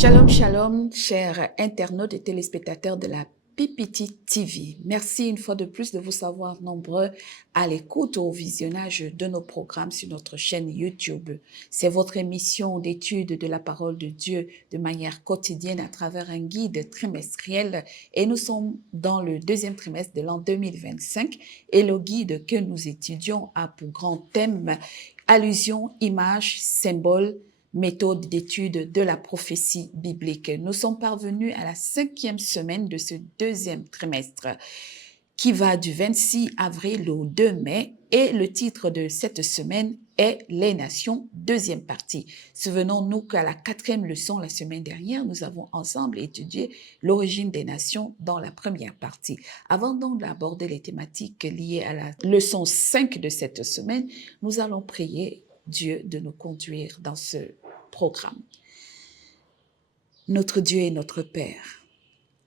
Shalom, shalom, chers internautes et téléspectateurs de la PPT TV. Merci une fois de plus de vous savoir nombreux à l'écoute ou au visionnage de nos programmes sur notre chaîne YouTube. C'est votre émission d'étude de la parole de Dieu de manière quotidienne à travers un guide trimestriel et nous sommes dans le deuxième trimestre de l'an 2025 et le guide que nous étudions a pour grand thème allusion, image, symbole, méthode d'étude de la prophétie biblique. Nous sommes parvenus à la 5e semaine de ce deuxième trimestre qui va du 26 avril au 2 mai et le titre de cette semaine est Les Nations, deuxième partie. Souvenons-nous qu'à la 4e leçon la semaine dernière, nous avons ensemble étudié l'origine des nations dans la première partie. Avant donc d'aborder les thématiques liées à la leçon 5 de cette semaine, nous allons prier Dieu de nous conduire dans ce programme. Notre Dieu et notre Père,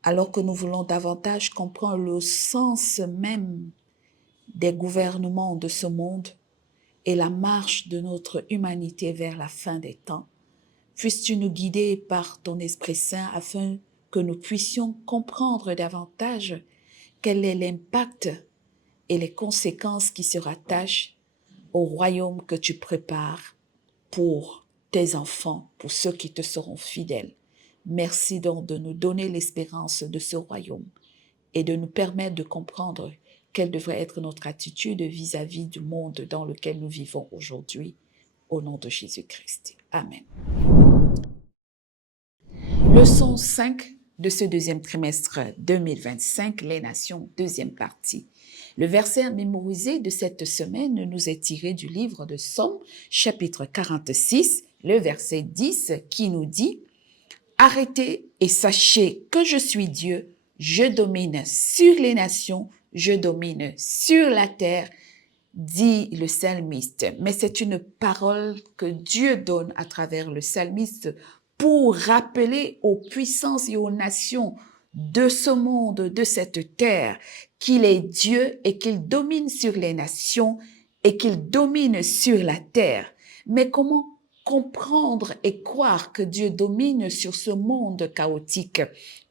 alors que nous voulons davantage comprendre le sens même des gouvernements de ce monde et la marche de notre humanité vers la fin des temps, puisses-tu nous guider par ton Esprit Saint afin que nous puissions comprendre davantage quel est l'impact et les conséquences qui se rattachent au royaume que tu prépares pour tes enfants, pour ceux qui te seront fidèles. Merci donc de nous donner l'espérance de ce royaume et de nous permettre de comprendre quelle devrait être notre attitude vis-à-vis du monde dans lequel nous vivons aujourd'hui. Au nom de Jésus-Christ. Amen. Leçon 5 de ce deuxième trimestre 2025, les nations, deuxième partie. Le verset à mémoriser de cette semaine nous est tiré du livre de Somme, chapitre 46, le verset 10, qui nous dit « Arrêtez et sachez que je suis Dieu, je domine sur les nations, je domine sur la terre » dit le psalmiste. Mais c'est une parole que Dieu donne à travers le psalmiste pour rappeler aux puissances et aux nations de ce monde, de cette terre, qu'il est Dieu et qu'il domine sur les nations et qu'il domine sur la terre. Mais comment comprendre et croire que Dieu domine sur ce monde chaotique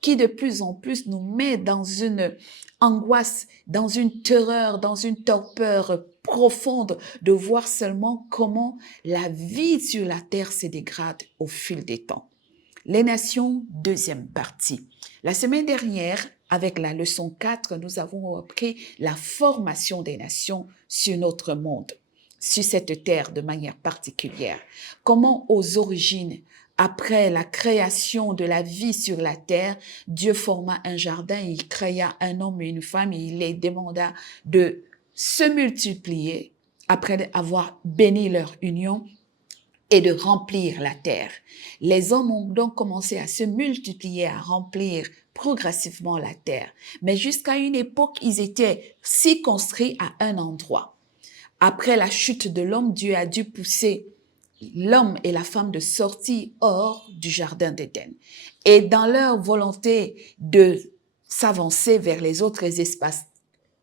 qui de plus en plus nous met dans une angoisse, dans une terreur, dans une torpeur profonde de voir seulement comment la vie sur la terre se dégrade au fil des temps. Les nations, deuxième partie. La semaine dernière, avec la leçon 4, nous avons appris la formation des nations sur notre monde, sur cette terre de manière particulière. Comment aux origines, après la création de la vie sur la terre, Dieu forma un jardin, il créa un homme et une femme et il les demanda de se multiplier après avoir béni leur union et de remplir la terre. Les hommes ont donc commencé à se multiplier, à remplir progressivement la terre. Mais jusqu'à une époque, ils étaient circonscrits à un endroit. Après la chute de l'homme, Dieu a dû pousser l'homme et la femme de sortir hors du jardin d'Éden. Et dans leur volonté de s'avancer vers les autres espaces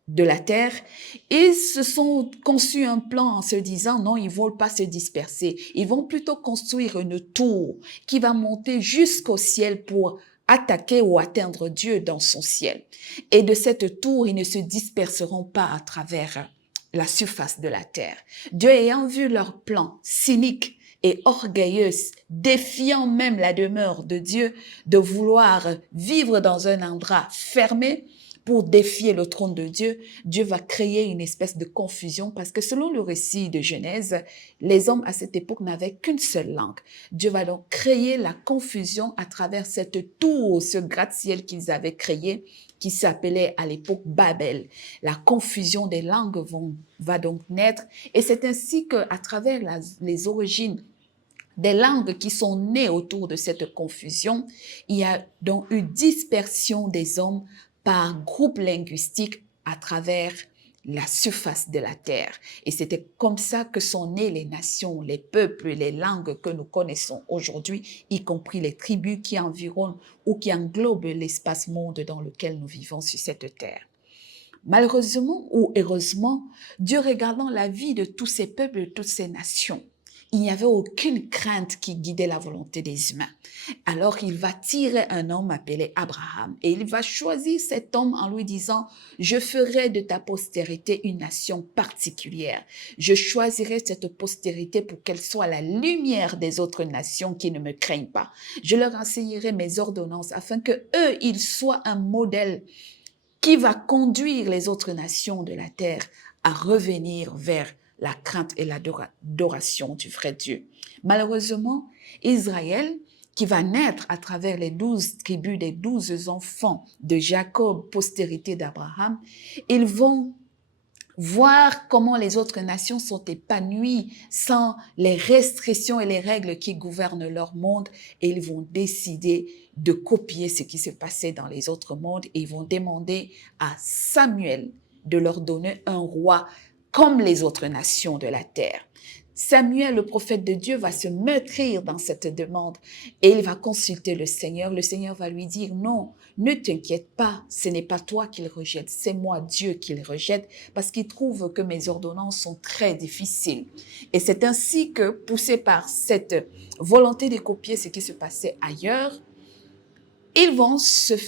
de la terre, ils se sont conçus un plan en se disant non, ils ne vont pas se disperser. Ils vont plutôt construire une tour qui va monter jusqu'au ciel pour attaquer ou atteindre Dieu dans son ciel. Et de cette tour, ils ne se disperseront pas à travers la surface de la terre. Dieu ayant vu leur plan cynique et orgueilleuse, défiant même la demeure de Dieu, de vouloir vivre dans un endroit fermé, pour défier le trône de Dieu, Dieu va créer une espèce de confusion parce que selon le récit de Genèse, les hommes à cette époque n'avaient qu'une seule langue. Dieu va donc créer la confusion à travers cette tour, ce gratte-ciel qu'ils avaient créé, qui s'appelait à l'époque Babel. La confusion des langues va donc naître et c'est ainsi qu'à travers les origines des langues qui sont nées autour de cette confusion, il y a donc eu dispersion des hommes par groupe linguistique à travers la surface de la terre. Et c'était comme ça que sont nées les nations, les peuples, les langues que nous connaissons aujourd'hui, y compris les tribus qui environnent ou qui englobent l'espace monde dans lequel nous vivons sur cette terre. Malheureusement ou heureusement, Dieu regardant la vie de tous ces peuples, de toutes ces nations, il n'y avait aucune crainte qui guidait la volonté des humains. Alors il va tirer un homme appelé Abraham et il va choisir cet homme en lui disant, je ferai de ta postérité une nation particulière. Je choisirai cette postérité pour qu'elle soit la lumière des autres nations qui ne me craignent pas. Je leur enseignerai mes ordonnances afin que eux, ils soient un modèle qui va conduire les autres nations de la terre à revenir vers la crainte et l'adoration du vrai Dieu. Malheureusement, Israël, qui va naître à travers les 12 tribus des 12 enfants de Jacob, postérité d'Abraham, ils vont voir comment les autres nations sont épanouies sans les restrictions et les règles qui gouvernent leur monde et ils vont décider de copier ce qui se passait dans les autres mondes et ils vont demander à Samuel de leur donner un roi comme les autres nations de la terre. Samuel, le prophète de Dieu, va se meurtrir dans cette demande et il va consulter le Seigneur. Le Seigneur va lui dire, non, ne t'inquiète pas, ce n'est pas toi qu'il rejette, c'est moi, Dieu, qu'il rejette, parce qu'il trouve que mes ordonnances sont très difficiles. Et c'est ainsi que, poussé par cette volonté de copier ce qui se passait ailleurs,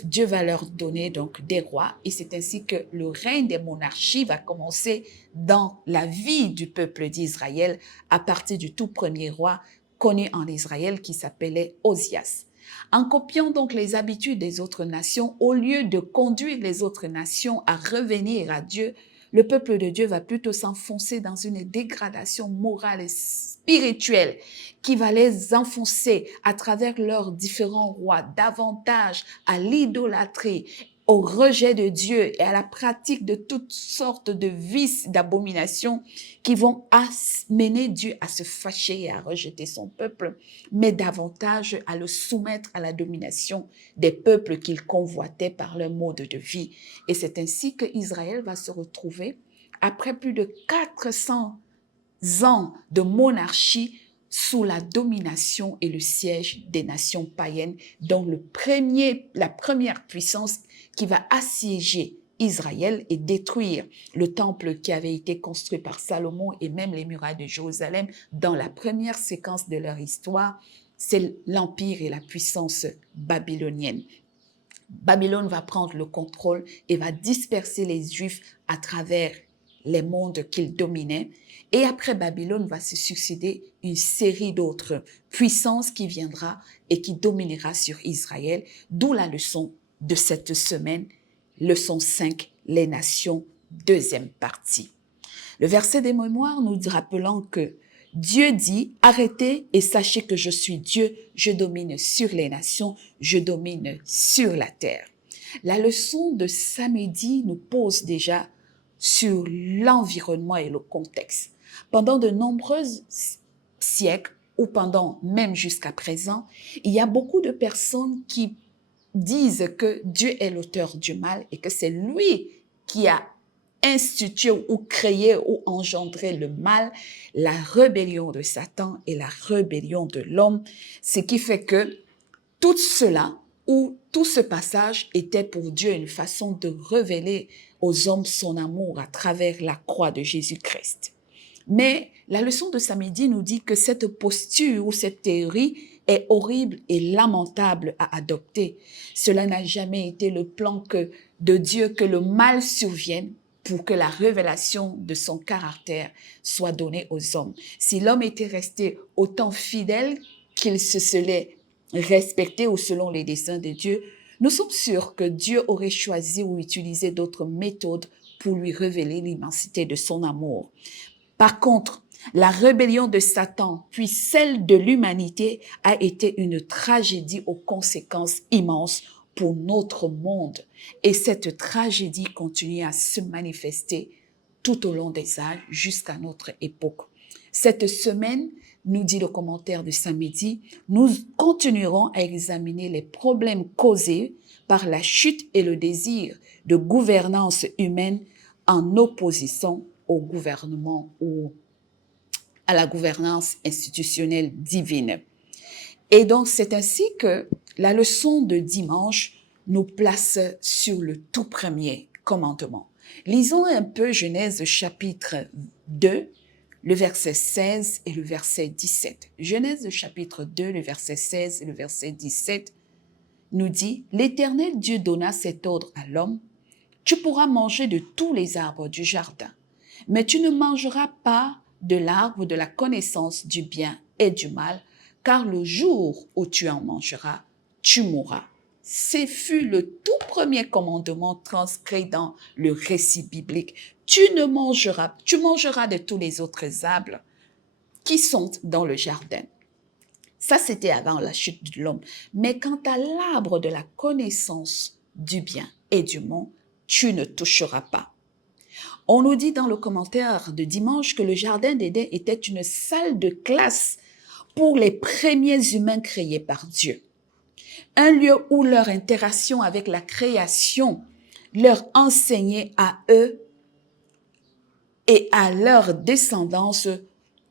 Dieu va leur donner donc des rois et c'est ainsi que le règne des monarchies va commencer dans la vie du peuple d'Israël à partir du tout premier roi connu en Israël qui s'appelait Osias. En copiant donc les habitudes des autres nations, au lieu de conduire les autres nations à revenir à Dieu, le peuple de Dieu va plutôt s'enfoncer dans une dégradation morale et spirituelle qui va les enfoncer à travers leurs différents rois davantage à l'idolâtrie, au rejet de Dieu et à la pratique de toutes sortes de vices, d'abominations qui vont mener Dieu à se fâcher et à rejeter son peuple, mais davantage à le soumettre à la domination des peuples qu'il convoitait par leur mode de vie. Et c'est ainsi que Israël va se retrouver, après plus de 400 ans de monarchie, sous la domination et le siège des nations païennes, dont la première puissance qui va assiéger Israël et détruire le temple qui avait été construit par Salomon et même les murailles de Jérusalem dans la première séquence de leur histoire, c'est l'empire et la puissance babylonienne. Babylone va prendre le contrôle et va disperser les Juifs à travers les mondes qu'il dominait. Et après Babylone va se succéder une série d'autres puissances qui viendra et qui dominera sur Israël, d'où la leçon de cette semaine, leçon 5, les nations, deuxième partie. Le verset des mémoires nous rappelant que Dieu dit, arrêtez et sachez que je suis Dieu, je domine sur les nations, je domine sur la terre. La leçon de samedi nous pose déjà sur l'environnement et le contexte. Pendant de nombreux siècles, ou pendant même jusqu'à présent, il y a beaucoup de personnes qui disent que Dieu est l'auteur du mal et que c'est lui qui a institué ou créé ou engendré le mal, la rébellion de Satan et la rébellion de l'homme, ce qui fait que tout cela ou tout ce passage était pour Dieu une façon de révéler aux hommes son amour à travers la croix de Jésus-Christ. Mais la leçon de samedi nous dit que cette posture ou cette théorie est horrible et lamentable à adopter. Cela n'a jamais été le plan de Dieu que le mal survienne pour que la révélation de son caractère soit donnée aux hommes. Si l'homme était resté autant fidèle qu'il se serait respecté ou selon les desseins de Dieu, nous sommes sûrs que Dieu aurait choisi ou utilisé d'autres méthodes pour lui révéler l'immensité de son amour. Par contre, la rébellion de Satan, puis celle de l'humanité, a été une tragédie aux conséquences immenses pour notre monde. Et cette tragédie continue à se manifester tout au long des âges jusqu'à notre époque. Cette semaine, nous dit le commentaire de samedi, nous continuerons à examiner les problèmes causés par la chute et le désir de gouvernance humaine en opposition au gouvernement ou à la gouvernance institutionnelle divine. Et donc, c'est ainsi que la leçon de dimanche nous place sur le tout premier commandement. Lisons un peu Genèse chapitre 2, le verset 16 et le verset 17. Genèse chapitre 2, le verset 16 et le verset 17 nous dit, « L'Éternel Dieu donna cet ordre à l'homme, tu pourras manger de tous les arbres du jardin, mais tu ne mangeras pas de l'arbre de la connaissance du bien et du mal, car le jour où tu en mangeras, tu mourras. » Ce fut le tout premier commandement transcrit dans le récit biblique. Tu mangeras de tous les autres arbres qui sont dans le jardin. Ça, c'était avant la chute de l'homme. Mais quant à l'arbre de la connaissance du bien et du mal, tu ne toucheras pas. On nous dit dans le commentaire de dimanche que le jardin d'Éden était une salle de classe pour les premiers humains créés par Dieu. Un lieu où leur interaction avec la création leur enseignait à eux et à leur descendance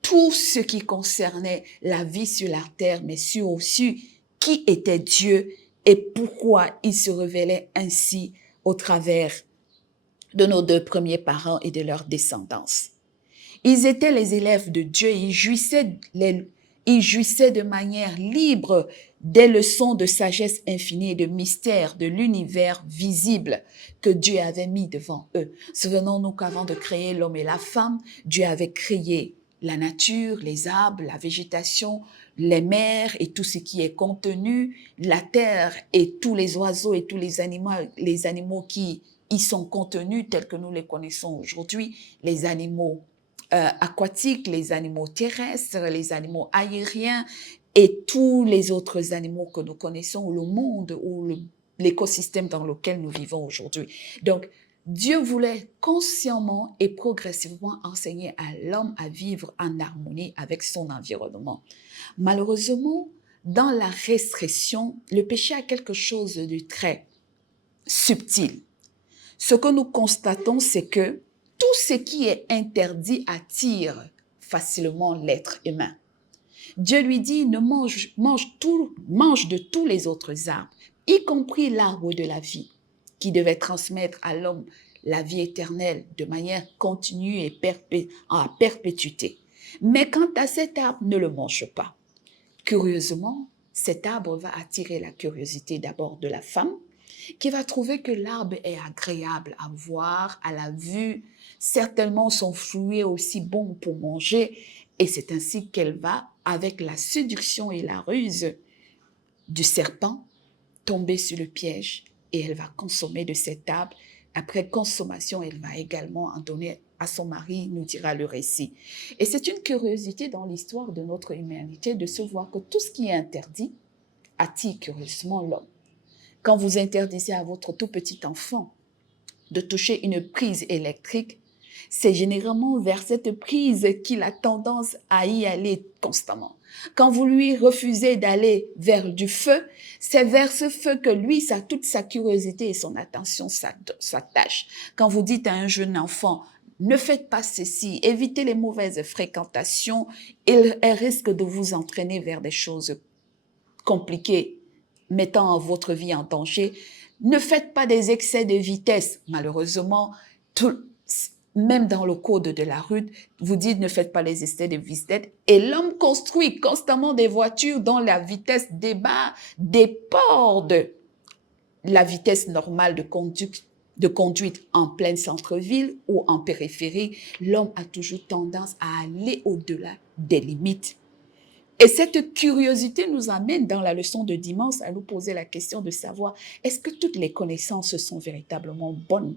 tout ce qui concernait la vie sur la terre, mais aussi qui était Dieu et pourquoi il se révélait ainsi au travers de nos deux premiers parents et de leur descendance. Ils étaient les élèves de Dieu, ils jouissaient de manière libre des leçons de sagesse infinie et de mystère de l'univers visible que Dieu avait mis devant eux. Souvenons-nous qu'avant de créer l'homme et la femme, Dieu avait créé la nature, les arbres, la végétation, les mers et tout ce qui est contenu, la terre et tous les oiseaux et tous les animaux qui y sont contenus tels que nous les connaissons aujourd'hui, les animaux aquatiques, les animaux terrestres, les animaux aériens et tous les autres animaux que nous connaissons, ou le monde, ou l'écosystème dans lequel nous vivons aujourd'hui. Donc, Dieu voulait consciemment et progressivement enseigner à l'homme à vivre en harmonie avec son environnement. Malheureusement, dans la restriction, le péché a quelque chose de très subtil. Ce que nous constatons, c'est que tout ce qui est interdit attire facilement l'être humain. Dieu lui dit, mange de tous les autres arbres, y compris l'arbre de la vie, qui devait transmettre à l'homme la vie éternelle de manière continue et à perpétuité. Mais quant à cet arbre, ne le mange pas. Curieusement, cet arbre va attirer la curiosité d'abord de la femme, qui va trouver que l'arbre est agréable à voir, à la vue. Certainement, son fruit est aussi bon pour manger. Et c'est ainsi qu'elle va, avec la séduction et la ruse du serpent, tomber sur le piège et elle va consommer de cet arbre. Après consommation, elle va également en donner à son mari, nous dira le récit. Et c'est une curiosité dans l'histoire de notre humanité de se voir que tout ce qui est interdit attire curieusement l'homme. Quand vous interdisez à votre tout petit enfant de toucher une prise électrique, c'est généralement vers cette prise qu'il a tendance à y aller constamment. Quand vous lui refusez d'aller vers du feu, c'est vers ce feu que lui, toute sa curiosité et son attention s'attachent. Quand vous dites à un jeune enfant, ne faites pas ceci, évitez les mauvaises fréquentations, elle risque de vous entraîner vers des choses compliquées, mettant votre vie en danger. Ne faites pas des excès de vitesse. Malheureusement, même dans le code de la route, vous dites ne faites pas les excès de vitesse. Et l'homme construit constamment des voitures dont la vitesse déborde la vitesse normale de conduite en plein centre-ville ou en périphérie. L'homme a toujours tendance à aller au-delà des limites. Et cette curiosité nous amène dans la leçon de dimanche à nous poser la question de savoir est-ce que toutes les connaissances sont véritablement bonnes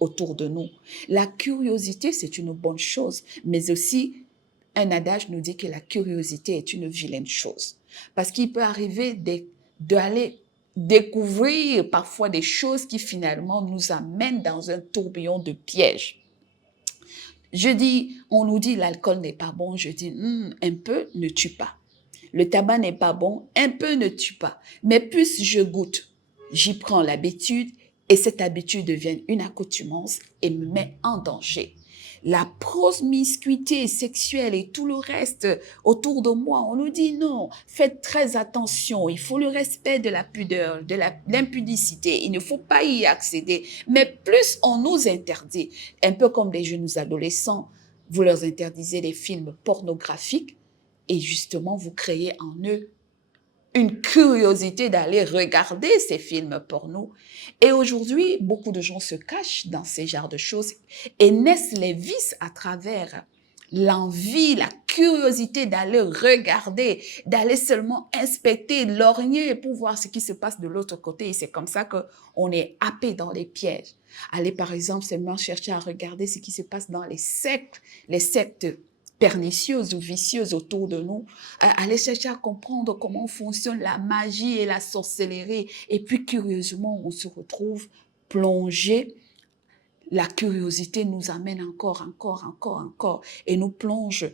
autour de nous? La curiosité, c'est une bonne chose, mais aussi un adage nous dit que la curiosité est une vilaine chose. Parce qu'il peut arriver d'aller découvrir parfois des choses qui finalement nous amènent dans un tourbillon de pièges. On nous dit l'alcool n'est pas bon, je dis un peu ne tue pas. Le tabac n'est pas bon, un peu ne tue pas. Mais plus je goûte, j'y prends l'habitude et cette habitude devient une accoutumance et me met en danger. La promiscuité sexuelle et tout le reste autour de moi, on nous dit non, faites très attention, il faut le respect de la pudeur, de l'impudicité, il ne faut pas y accéder. Mais plus on nous interdit, un peu comme les jeunes adolescents, Vous leur interdisez les films pornographiques et justement, vous créez en eux une curiosité d'aller regarder ces films porno. Et aujourd'hui, beaucoup de gens se cachent dans ces genres de choses et naissent les vices à travers l'envie, la curiosité d'aller regarder, d'aller seulement inspecter, lorgner pour voir ce qui se passe de l'autre côté. Et c'est comme ça qu'on est happé dans les pièges. Aller, par exemple, seulement chercher à regarder ce qui se passe dans les sectes pernicieuses ou vicieuses autour de nous, aller chercher à comprendre comment fonctionne la magie et la sorcellerie. Et puis, curieusement, on se retrouve plongé. La curiosité nous amène encore, et nous plonge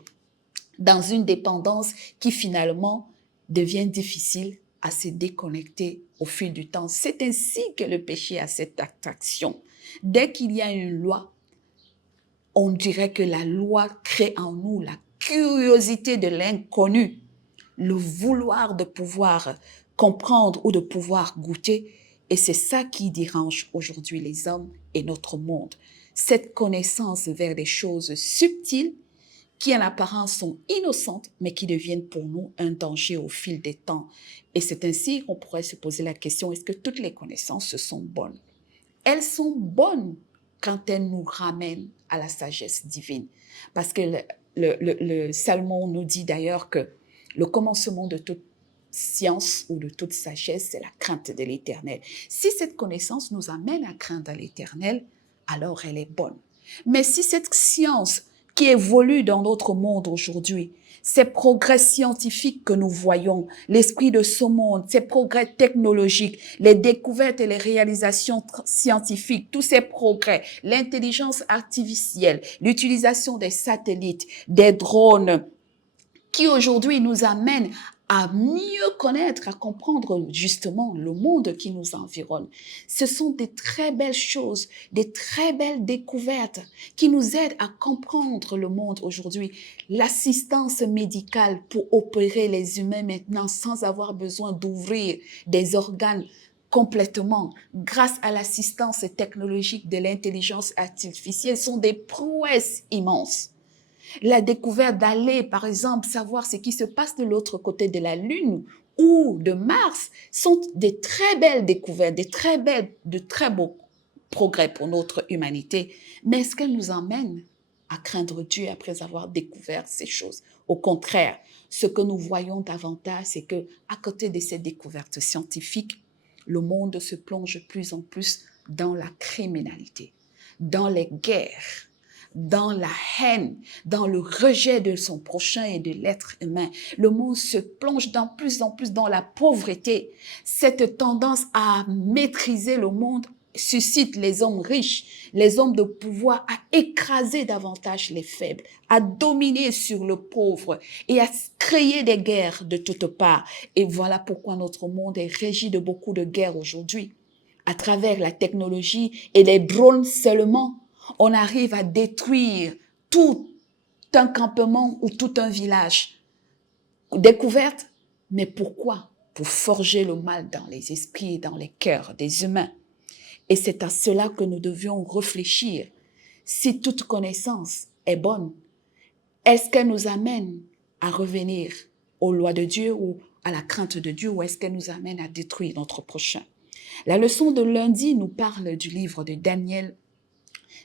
dans une dépendance qui finalement devient difficile à se déconnecter au fil du temps. C'est ainsi que le péché a cette attraction. Dès qu'il y a une loi, on dirait que la loi crée en nous la curiosité de l'inconnu, le vouloir de pouvoir comprendre ou de pouvoir goûter. Et c'est ça qui dérange aujourd'hui les hommes et notre monde. Cette connaissance vers des choses subtiles qui en apparence sont innocentes, mais qui deviennent pour nous un danger au fil des temps. Et c'est ainsi qu'on pourrait se poser la question, est-ce que toutes les connaissances sont bonnes? Elles sont bonnes quand elles nous ramènent à la sagesse divine. Parce que le Salmon nous dit d'ailleurs que le commencement de toute science ou de toute sagesse, c'est la crainte de l'Éternel. Si cette connaissance nous amène à craindre l'Éternel, alors elle est bonne. Mais si cette science qui évolue dans notre monde aujourd'hui, ces progrès scientifiques que nous voyons, l'esprit de ce monde, ces progrès technologiques, les découvertes et les réalisations scientifiques, tous ces progrès, l'intelligence artificielle, l'utilisation des satellites, des drones, qui aujourd'hui nous amènent à mieux connaître, à comprendre justement le monde qui nous environne. Ce sont des très belles choses, des très belles découvertes qui nous aident à comprendre le monde aujourd'hui. L'assistance médicale pour opérer les humains maintenant sans avoir besoin d'ouvrir des organes complètement grâce à l'assistance technologique de l'intelligence artificielle sont des prouesses immenses. La découverte d'aller, par exemple, savoir ce qui se passe de l'autre côté de la Lune ou de Mars sont des très belles découvertes, de très beaux progrès pour notre humanité. Mais est-ce qu'elles nous emmènent à craindre Dieu après avoir découvert ces choses? Au contraire, ce que nous voyons davantage, c'est que à côté de ces découvertes scientifiques, le monde se plonge plus en plus dans la criminalité, dans les guerres, dans la haine, dans le rejet de son prochain et de l'être humain. Le monde se plonge de plus en plus dans la pauvreté. Cette tendance à maîtriser le monde suscite les hommes riches, les hommes de pouvoir à écraser davantage les faibles, à dominer sur le pauvre et à créer des guerres de toutes parts. Et voilà pourquoi notre monde est régi de beaucoup de guerres aujourd'hui. À travers la technologie et les drones seulement, on arrive à détruire tout un campement ou tout un village. Découverte, mais pourquoi? Pour forger le mal dans les esprits et dans les cœurs des humains. Et c'est à cela que nous devions réfléchir. Si toute connaissance est bonne, est-ce qu'elle nous amène à revenir aux lois de Dieu ou à la crainte de Dieu, ou est-ce qu'elle nous amène à détruire notre prochain? La leçon de lundi nous parle du livre de Daniel.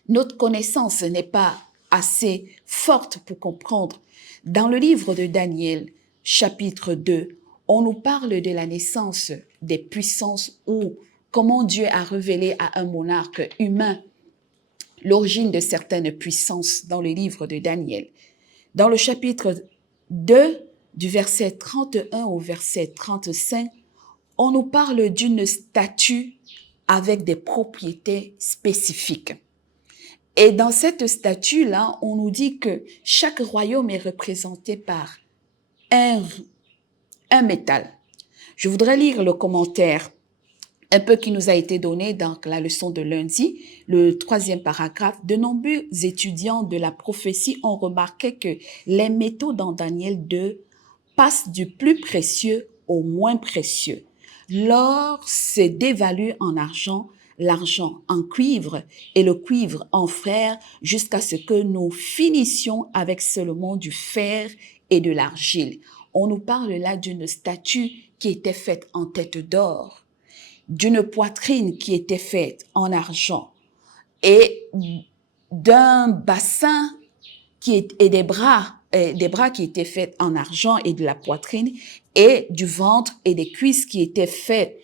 Notre connaissance n'est pas assez forte pour comprendre. Dans le livre de Daniel, chapitre 2, on nous parle de la naissance des puissances ou comment Dieu a révélé à un monarque humain l'origine de certaines puissances dans le livre de Daniel. Dans le chapitre 2, du verset 31 au verset 35, on nous parle d'une statue avec des propriétés spécifiques. Et dans cette statue-là, on nous dit que chaque royaume est représenté par un métal. Je voudrais lire le commentaire un peu qui nous a été donné dans la leçon de lundi, le 3e paragraphe. De nombreux étudiants de la prophétie ont remarqué que les métaux dans Daniel 2 passent du plus précieux au moins précieux. L'or se dévalue en argent, l'argent en cuivre et le cuivre en fer jusqu'à ce que nous finissions avec seulement du fer et de l'argile. On nous parle là d'une statue qui était faite en tête d'or, d'une poitrine qui était faite en argent et d'un bassin et des bras qui étaient faits en argent et de la poitrine et du ventre et des cuisses qui étaient faits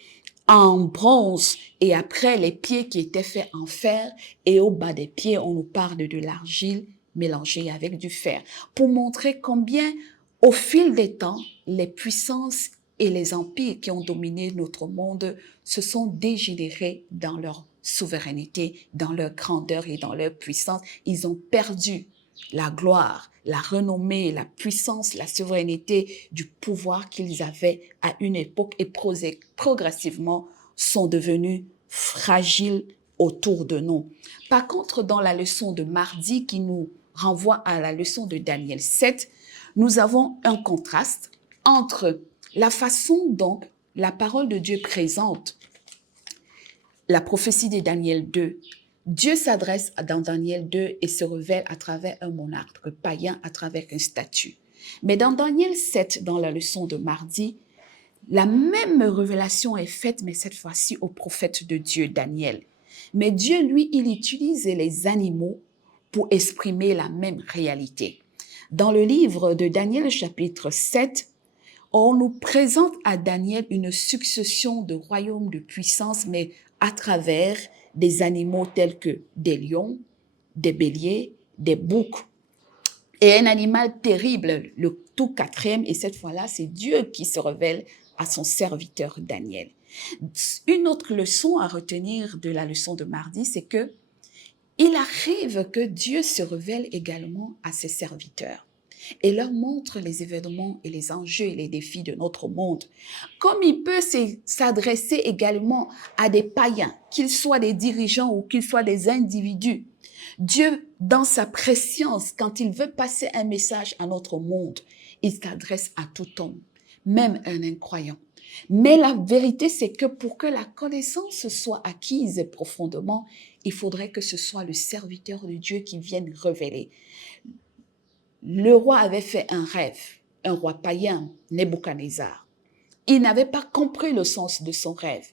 en bronze et après les pieds qui étaient faits en fer et au bas des pieds, on nous parle de l'argile mélangée avec du fer pour montrer combien au fil des temps, les puissances et les empires qui ont dominé notre monde se sont dégénérés dans leur souveraineté, dans leur grandeur et dans leur puissance. Ils ont perdu la gloire, la renommée, la puissance, la souveraineté du pouvoir qu'ils avaient à une époque et progressivement sont devenus fragiles autour de nous. Par contre, dans la leçon de mardi qui nous renvoie à la leçon de Daniel 7, nous avons un contraste entre la façon dont la parole de Dieu présente la prophétie de Daniel 2. Dieu s'adresse dans Daniel 2 et se révèle à travers un monarque païen, à travers une statue. Mais dans Daniel 7, dans la leçon de mardi, la même révélation est faite, mais cette fois-ci au prophète de Dieu, Daniel. Mais Dieu, lui, il utilise les animaux pour exprimer la même réalité. Dans le livre de Daniel, chapitre 7, on nous présente à Daniel une succession de royaumes de puissance, mais à travers des animaux tels que des lions, des béliers, des boucs et un animal terrible, le tout quatrième, et cette fois-là, c'est Dieu qui se révèle à son serviteur Daniel. Une autre leçon à retenir de la leçon de mardi, c'est que il arrive que Dieu se révèle également à ses serviteurs et leur montre les événements et les enjeux et les défis de notre monde. Comme il peut s'adresser également à des païens, qu'ils soient des dirigeants ou qu'ils soient des individus. Dieu, dans sa préscience, quand il veut passer un message à notre monde, il s'adresse à tout homme, même un incroyant. Mais la vérité, c'est que pour que la connaissance soit acquise profondément, il faudrait que ce soit le serviteur de Dieu qui vienne révéler. Le roi avait fait un rêve, un roi païen, Nebuchadnezzar. Il n'avait pas compris le sens de son rêve.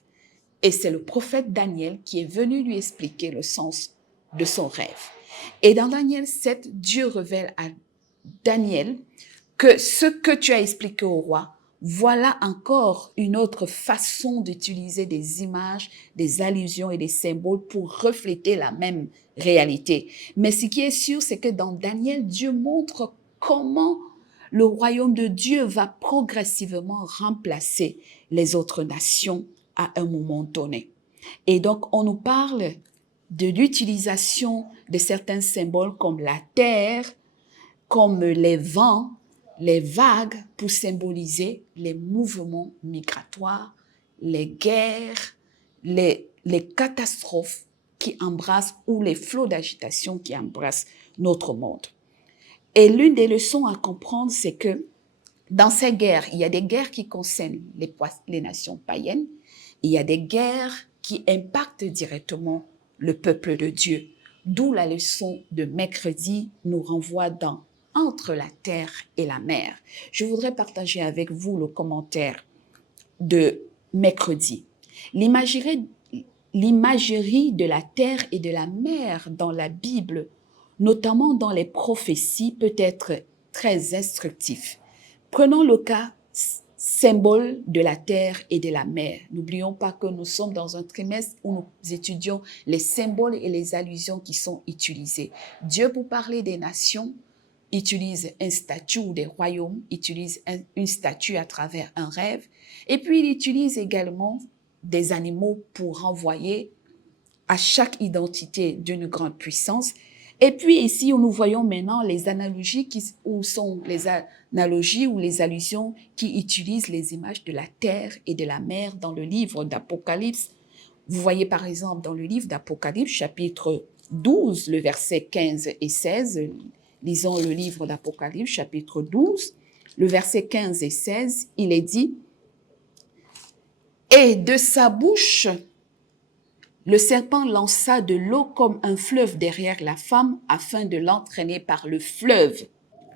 Et c'est le prophète Daniel qui est venu lui expliquer le sens de son rêve. Et dans Daniel 7, Dieu révèle à Daniel que ce que tu as expliqué au roi, voilà encore une autre façon d'utiliser des images, des allusions et des symboles pour refléter la même réalité. Mais ce qui est sûr, c'est que dans Daniel, Dieu montre comment le royaume de Dieu va progressivement remplacer les autres nations à un moment donné. Et donc, on nous parle de l'utilisation de certains symboles comme la terre, comme les vents, les vagues pour symboliser les mouvements migratoires, les guerres, les catastrophes qui embrassent ou les flots d'agitation qui embrassent notre monde. Et l'une des leçons à comprendre, c'est que dans ces guerres, il y a des guerres qui concernent les nations païennes, il y a des guerres qui impactent directement le peuple de Dieu. D'où la leçon de mercredi nous renvoie dans entre la terre et la mer. Je voudrais partager avec vous le commentaire de mercredi. L'imagerie de la terre et de la mer dans la Bible, notamment dans les prophéties, peut être très instructif. Prenons le cas symbole de la terre et de la mer. N'oublions pas que nous sommes dans un trimestre où nous étudions les symboles et les allusions qui sont utilisés. Dieu, pour parler des nations, utilise un statut ou des royaumes, utilise une statue à travers un rêve. Et puis, il utilise également des animaux pour renvoyer à chaque identité d'une grande puissance. Et puis ici, nous voyons maintenant les analogies ou les allusions qui utilisent les images de la terre et de la mer dans le livre d'Apocalypse. Vous voyez par exemple dans le livre d'Apocalypse, chapitre 12, le verset 15 et 16. Lisons le livre d'Apocalypse, chapitre 12, le verset 15 et 16. Il est dit « Et de sa bouche, Le serpent lança de l'eau comme un fleuve derrière la femme afin de l'entraîner par le fleuve.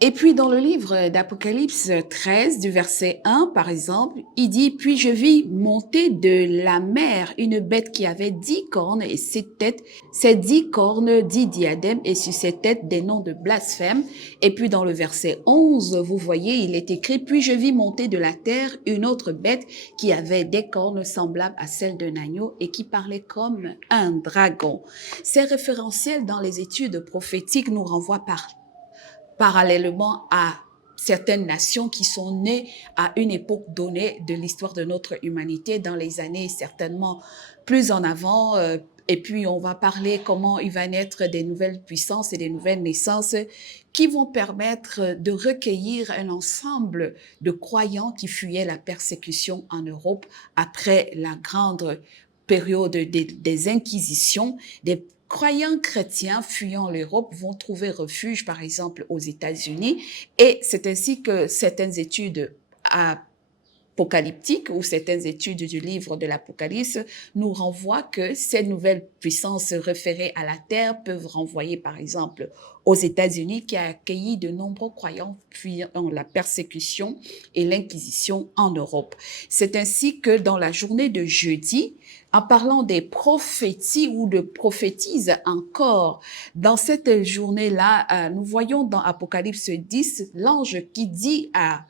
Et puis dans le livre d'Apocalypse 13, du verset 1, par exemple, il dit « Puis je vis monter de la mer une bête qui avait 10 cornes et 7 têtes, ces 10 cornes, 10 diadèmes et sur ses têtes des noms de blasphème. » Et puis dans le verset 11, vous voyez, il est écrit « Puis je vis monter de la terre une autre bête qui avait des cornes semblables à celles d'un agneau et qui parlait comme un dragon. » Ces référentiels dans les études prophétiques nous renvoient parallèlement à certaines nations qui sont nées à une époque donnée de l'histoire de notre humanité, dans les années certainement plus en avant. Et puis, on va parler comment il va naître des nouvelles puissances et des nouvelles naissances qui vont permettre de recueillir un ensemble de croyants qui fuyaient la persécution en Europe après la grande période des inquisitions, des croyants chrétiens fuyant l'Europe vont trouver refuge, par exemple, aux États-Unis. Et c'est ainsi que certaines études apocalyptiques ou certaines études du livre de l'Apocalypse nous renvoient que ces nouvelles puissances référées à la terre peuvent renvoyer, par exemple, aux États-Unis qui a accueilli de nombreux croyants fuyant la persécution et l'inquisition en Europe. C'est ainsi que dans la journée de jeudi, en parlant des prophéties ou de prophétise encore, dans cette journée-là, nous voyons dans Apocalypse 10 l'ange qui dit à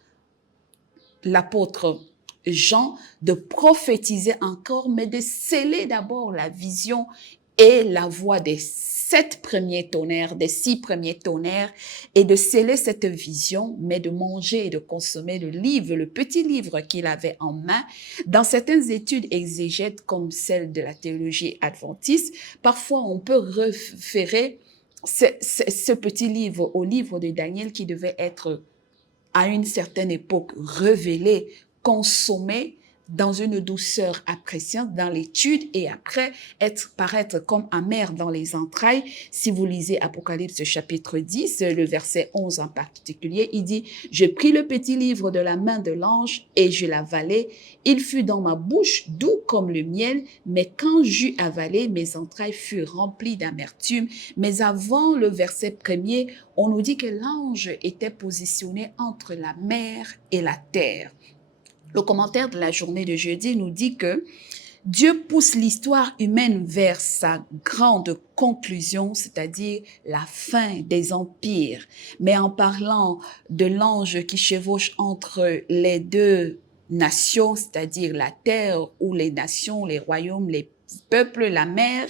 l'apôtre Jean de prophétiser encore, mais de sceller d'abord la vision et la voix des 7 premiers tonnerres, des 6 premiers tonnerres, et de sceller cette vision, mais de manger et de consommer le livre, le petit livre qu'il avait en main. Dans certaines études exégètes comme celle de la théologie adventiste, parfois on peut référer ce petit livre au livre de Daniel qui devait être à une certaine époque révélé, consommé dans une douceur appréciable dans l'étude et après paraître comme amer dans les entrailles. Si vous lisez Apocalypse chapitre 10, le verset 11 en particulier, il dit « Je pris le petit livre de la main de l'ange et je l'avalai. Il fut dans ma bouche doux comme le miel, mais quand j'eus avalé, mes entrailles furent remplies d'amertume. » Mais avant le verset premier, on nous dit que l'ange était positionné entre la mer et la terre. Le commentaire de la journée de jeudi nous dit que Dieu pousse l'histoire humaine vers sa grande conclusion, c'est-à-dire la fin des empires. Mais en parlant de l'ange qui chevauche entre les deux nations, c'est-à-dire la terre ou les nations, les royaumes, les peuples, la mer,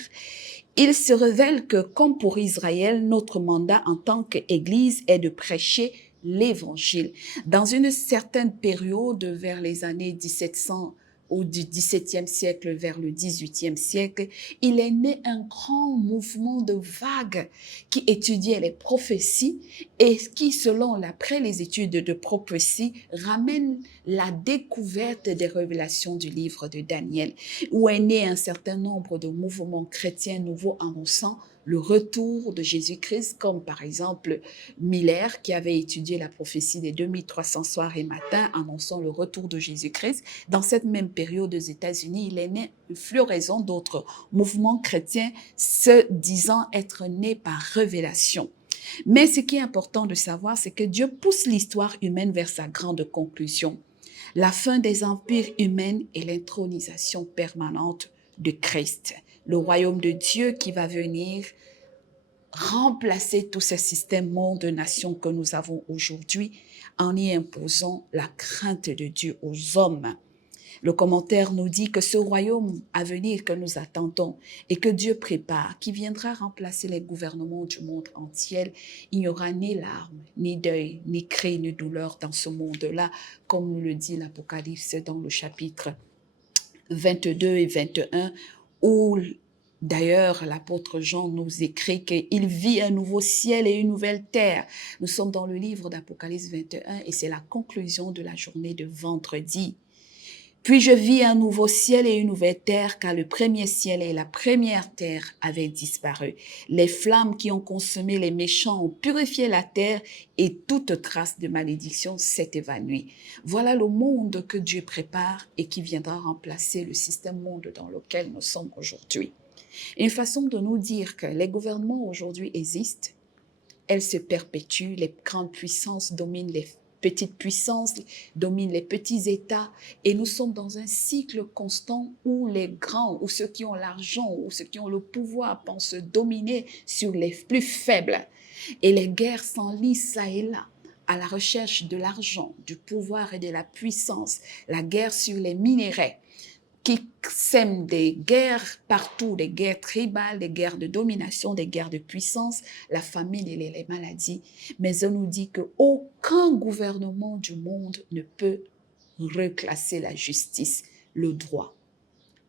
il se révèle que, comme pour Israël, notre mandat en tant qu'Église est de prêcher l'Évangile. Dans une certaine période, vers les années 1700 ou du XVIIe siècle vers le XVIIIe siècle, il est né un grand mouvement de vagues qui étudiait les prophéties et qui, selon après les études de prophétie, ramène la découverte des révélations du livre de Daniel, où est né un certain nombre de mouvements chrétiens nouveaux annonçant le retour de Jésus-Christ, comme par exemple Miller qui avait étudié la prophétie des 2300 soirs et matins annonçant le retour de Jésus-Christ. Dans cette même période aux États-Unis, il est né une floraison d'autres mouvements chrétiens se disant être nés par révélation. Mais ce qui est important de savoir, c'est que Dieu pousse l'histoire humaine vers sa grande conclusion, la fin des empires humains et l'intronisation permanente de Christ. Le royaume de Dieu qui va venir remplacer tout ce système monde-nation que nous avons aujourd'hui en y imposant la crainte de Dieu aux hommes. Le commentaire nous dit que ce royaume à venir que nous attendons et que Dieu prépare, qui viendra remplacer les gouvernements du monde entier, il n'y aura ni larmes, ni deuil, ni cris, ni douleur dans ce monde-là, comme nous le dit l'Apocalypse dans le chapitre 22 et 21, où d'ailleurs l'apôtre Jean nous écrit qu'il vit un nouveau ciel et une nouvelle terre. Nous sommes dans le livre d'Apocalypse 21 et c'est la conclusion de la journée de vendredi. Puis je vis un nouveau ciel et une nouvelle terre, car le premier ciel et la première terre avaient disparu. Les flammes qui ont consumé les méchants ont purifié la terre et toute trace de malédiction s'est évanouie. Voilà le monde que Dieu prépare et qui viendra remplacer le système monde dans lequel nous sommes aujourd'hui. Une façon de nous dire que les gouvernements aujourd'hui existent, elles se perpétuent, les grandes puissances dominent les petites puissances, dominent les petits États, et nous sommes dans un cycle constant où les grands, ou ceux qui ont l'argent, ou ceux qui ont le pouvoir pensent dominer sur les plus faibles. Et les guerres s'enlisent ça et là à la recherche de l'argent, du pouvoir et de la puissance, la guerre sur les minéraux, qui sèment des guerres partout, des guerres tribales, des guerres de domination, des guerres de puissance, la famine et les maladies. Mais on nous dit qu'aucun gouvernement du monde ne peut reclasser la justice, le droit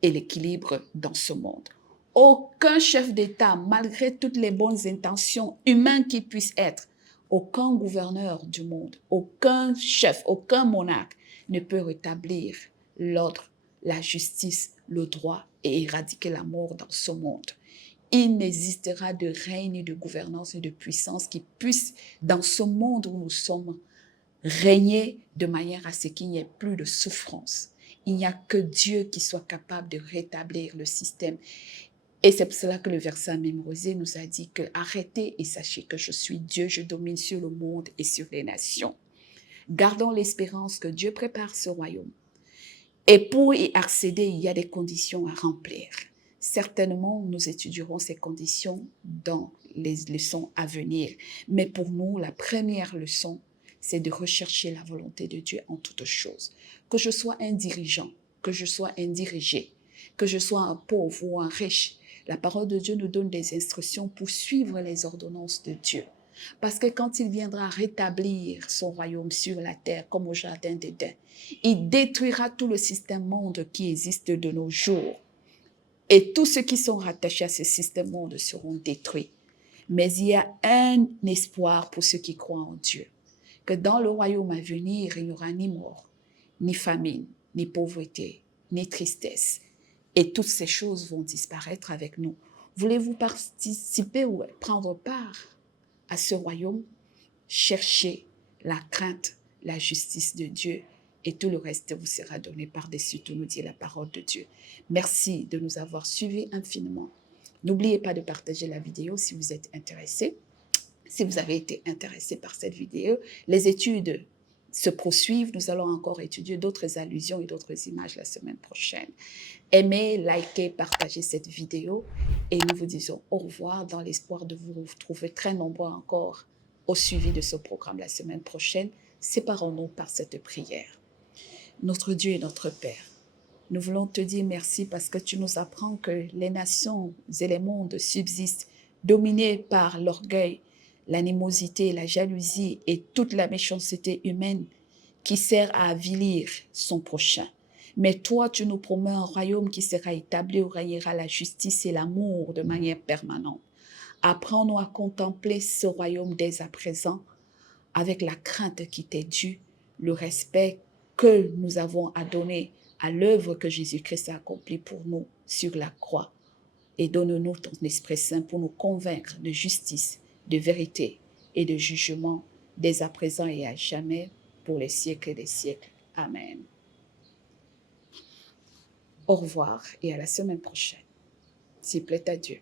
et l'équilibre dans ce monde. Aucun chef d'État, malgré toutes les bonnes intentions humaines qu'il puisse être, aucun gouverneur du monde, aucun chef, aucun monarque ne peut rétablir l'ordre, la justice, le droit et éradiquer la mort dans ce monde. Il n'existera de règne, ni de gouvernance et de puissance qui puisse, dans ce monde où nous sommes, régner de manière à ce qu'il n'y ait plus de souffrance. Il n'y a que Dieu qui soit capable de rétablir le système. Et c'est pour cela que le verset mémorisé nous a dit que arrêtez et sachez que je suis Dieu, je domine sur le monde et sur les nations. Gardons l'espérance que Dieu prépare ce royaume. Et pour y accéder, il y a des conditions à remplir. Certainement, nous étudierons ces conditions dans les leçons à venir. Mais pour nous, la première leçon, c'est de rechercher la volonté de Dieu en toutes choses. Que je sois un dirigeant, que je sois un dirigé, que je sois un pauvre ou un riche, la parole de Dieu nous donne des instructions pour suivre les ordonnances de Dieu. Parce que quand il viendra rétablir son royaume sur la terre comme au jardin d'Éden, il détruira tout le système monde qui existe de nos jours. Et tous ceux qui sont rattachés à ce système monde seront détruits. Mais il y a un espoir pour ceux qui croient en Dieu. Que dans le royaume à venir, il n'y aura ni mort, ni famine, ni pauvreté, ni tristesse. Et toutes ces choses vont disparaître avec nous. Voulez-vous participer ou prendre part à ce royaume? Cherchez la crainte, la justice de Dieu et tout le reste vous sera donné par-dessus tout, nous dit la parole de Dieu. Merci de nous avoir suivis infiniment. N'oubliez pas de partager la vidéo si vous êtes intéressé. Si vous avez été intéressé par cette vidéo, les études se poursuivent. Nous allons encore étudier d'autres allusions et d'autres images la semaine prochaine. Aimez, likez, partagez cette vidéo et nous vous disons au revoir dans l'espoir de vous retrouver très nombreux encore au suivi de ce programme la semaine prochaine. Séparons-nous par cette prière. Notre Dieu et notre Père, nous voulons te dire merci parce que tu nous apprends que les nations et les mondes subsistent dominés par l'orgueil, l'animosité, la jalousie et toute la méchanceté humaine qui sert à avilir son prochain. Mais toi, tu nous promets un royaume qui sera établi où régnera la justice et l'amour de manière permanente. Apprends-nous à contempler ce royaume dès à présent avec la crainte qui t'est due, le respect que nous avons à donner à l'œuvre que Jésus-Christ a accomplie pour nous sur la croix. Et donne-nous ton Esprit Saint pour nous convaincre de justice, de vérité et de jugement dès à présent et à jamais pour les siècles des siècles. Amen. Au revoir et à la semaine prochaine. S'il plaît à Dieu.